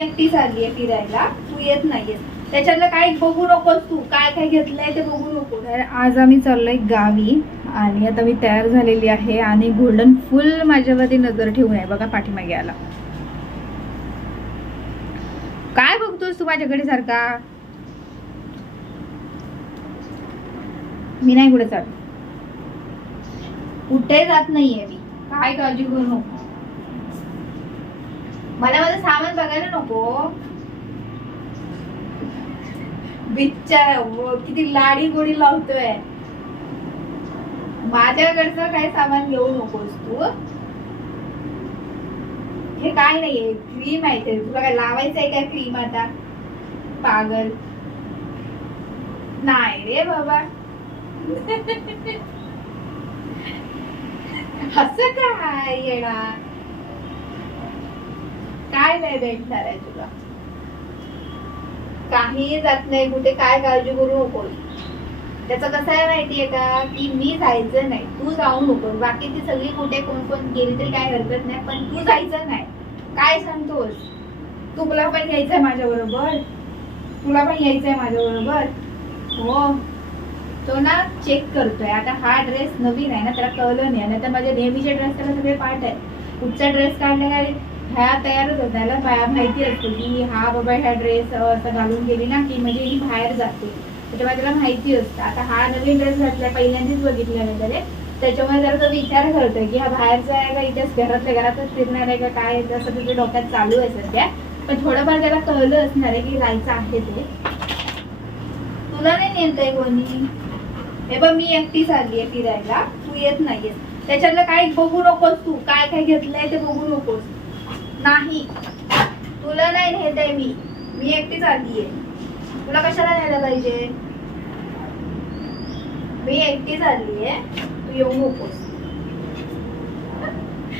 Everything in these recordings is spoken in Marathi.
एकटी चालली आहे फिरायला. तू येत नाहीयेस. त्याच्यातलं काय बघू नकोस तू. काय काय घेतलंय ते बघू नको. तर आज आम्ही चाललोय गावी आणि आता मी तयार झालेली आहे आणि गोल्डन फुल माझ्यावरती नजर ठेवून आहे. बघा पाठीमागे आला. काय बघतोस तू माझ्याकडे सारखा? मी नाही कुठे चाल कुठे जात नाहीये मी. काय काळजी करू नको. मला माझं सामान बघायला नको. बिचार किती लाडी गोडी लावतोय. माझ्याकडचं काय सामान घेऊ नकोस तू. हे काय नाहीये क्रीम आहे ते. तुला काय लावायचं आहे काय क्रीम आता? पागल. नाही रे बाबा. असं काय येणार? काय नाही भेटणार आहे तुला? काही जात नाही कुठे काय काळजी करू नको त्याचं कसं आहे माहितीये का? की मी जायचं नाही तू जाऊ नको. बाकी ती सगळी कुठे कोण कोण गेली तरी काय हरकत नाही पण तू जायचं नाही. काय सांगतोस? तुला पण यायचंय माझ्या बरोबर तुला पण यायचंय माझ्या बरोबर हो. तो ना चेक करतोय. आता हा ड्रेस नवीन आहे ना त्याला कळलं नाही. आणि तर माझ्या नेहमीचे ड्रेस त्याला सगळे पार्ट आहे कुठचा ड्रेस काढला काय ह्या तयारच होत त्याला माहिती असते की हा बाबा ह्या ड्रेस असं घालून गेली ना की म्हणजे ही बाहेर जाते. त्याच्यामुळे त्याला माहिती असतं. आता हा नवीन ड्रेस घातलाय पहिल्यांदाच बघितला त्याने त्याच्यामुळे जरा तो विचार करतोय की हा बाहेरचा आहे का इथेच घरातल्या घरातच फिरणार आहे का काय असं तुझ्या डोक्यात चालू आहे सध्या. पण थोडंफार त्याला कळलं असणार आहे की जायचं आहे ते. तुला नाही नेतय कोणी? हे बघ मी एकटीच आली आहे फिरायला. तू येत नाहीयेस. त्याच्यातलं काय बघू नकोस तू. काय काय घेतलंय ते बघू नकोस. नाही. तुला नाही नेत आहे मी. मी एकटी आली आहे तुला कशाला न्यायला पाहिजे? मी एकटी आली आहे तू येऊ नकोस.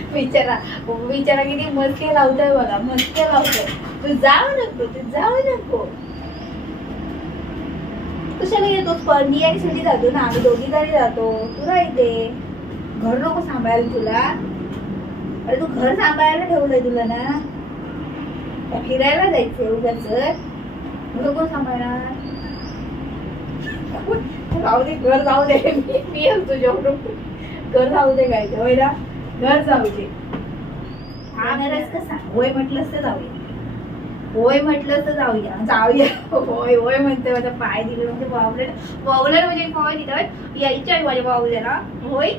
विचारा. विचारा किती मस्के लावतोय बघा. मस्के लावतोय. तू जाऊ नको तू जाऊ नको. कशाला येतोस पण? मी आणि सुटी जातो ना. आम्ही दोघी घरी जातो. तू राहते. घर नको सांभाळायला तुला. अरे तू घर सांभाळायला ठेवलंय तुला ना? फिरायला जायचं उगाच? तुला कोण सांभाळणार राहू दे घर जाऊ दे. मी मी तुझ्याकडून. घर जाऊ दे काय होय ना? घर जाऊ दे. कसा होय म्हटलंस तर जाऊया. होय म्हटलं तर जाऊया. जाऊया. होय होय म्हणते माझा पाय दिले म्हणजे बावले बावले म्हणजे पाय दिलं यायचं आहे माझ्या बावल्याला होय?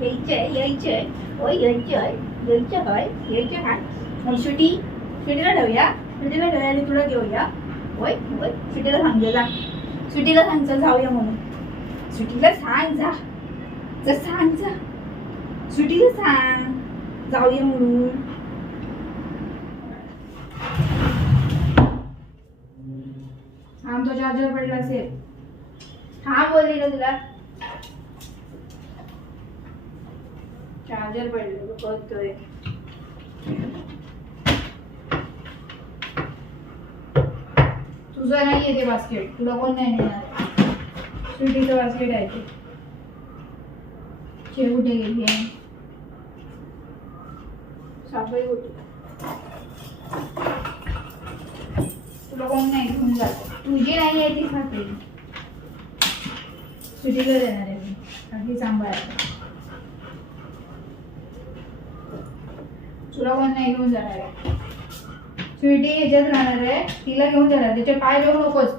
यायचे यायचे आहे होय यायचंय आहे यायचं होय यायचं हाय मग सुटी सुटीला ठेवूया सुटीला ठेवूया आणि तुला घेऊया होय होय सुटीला सांगते जा सुटीला सांगचं जाऊया म्हणून सुटीला सांग जा चल सांग जा सुटीला सांग जाऊया म्हणून आमचा चार्जर पडला असेल हा बोलली तुला चार्जर पडलं बघतोय. तुझं नाही ते बास्केट तुला कोण नाही मिळणार स्वीटीचं बास्केट आहे ते. शेव कुठे गेली आहे? सापळी कुठे? तुला कोण नाही घेऊन जात? तुझी नाही आहे ती सापळी. सुटीला देणार आहे मी. अगदी सांभाळायला तुला घेऊन जाणार आहे. स्वीटी ह्याच्यात राहणार आहे. तिला घेऊन जाणार त्याचे पाय घेऊ नकोच